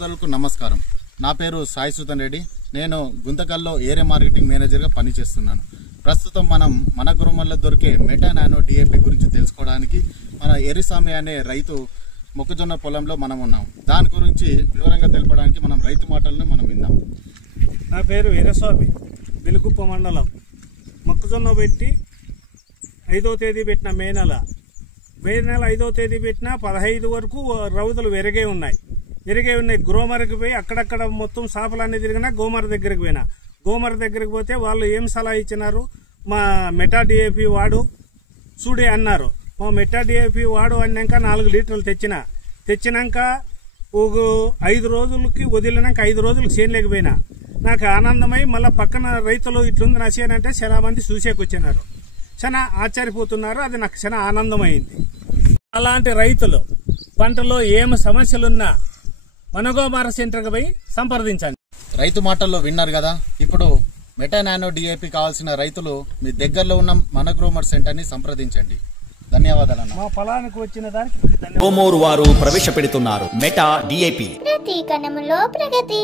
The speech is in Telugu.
నమస్కారం. నా పేరు సాయి సుధన్ రెడ్డి. నేను గుంతకల్లో ఏరియా మార్కెటింగ్ మేనేజర్గా పనిచేస్తున్నాను. ప్రస్తుతం మనం మన గ్రోమర్లో దొరికే మెటా నానో డిఏపి గురించి తెలుసుకోవడానికి మన ఎరిసామి అనే రైతు మొక్కజొన్న పొలంలో మనం ఉన్నాం. దాని గురించి వివరంగా తెలపడానికి మనం రైతు మాటలను మనం విందాం. నా పేరు ఎరిసామి, వెలుగుప్ప మండలం. మొక్కజొన్న పెట్టి 5వ తేదీ పెట్టిన మే నెల 5వ తేదీ పెట్టిన 15 వరకు రౌతులు వెరిగే ఉన్నాయి. గ్రోమర్కి పోయి అక్కడక్కడ మొత్తం సాపలన్నీ తిరిగినా గోమర్ దగ్గరికి పోయినా. గోమర్ దగ్గరికి పోతే వాళ్ళు ఏం సలహా ఇచ్చినారు, మా మెటా డిఏపి వాడు చూడే అన్నారు. మా మెటా డిఏపి వాడు అన్నాక 4 లీటర్లు తెచ్చినాక ఒక 5 రోజులకి వదిలినాక 5 రోజులకు చేయలేకపోయినా. నాకు ఆనందమై మళ్ళీ పక్కన రైతులు ఇట్లుంది నా చేను అంటే చాలా మంది చూసేకొచ్చినారు. చాలా ఆశ్చర్యపోతున్నారు. అది నాకు చాలా ఆనందమైంది. అలాంటి రైతులు పంటలో ఏమి సమస్యలున్నా మనగోమార సెంటర్కి పోయి సంప్రదించండి. రైతు మాటల్లో విన్నారు కదా. ఇప్పుడు మెటా నానో డిఏపి కావాల్సిన రైతులు మీ దగ్గరలో ఉన్న మన గ్రోమర్ సెంటర్ని సంప్రదించండి. ధన్యవాదాలు. మా పొలానికి వచ్చిన దానికి గ్రోమోర్ వారు ప్రవేశపెడుతున్నారు మెటా డిఏపి. ప్రతి కణములో ప్రగతి.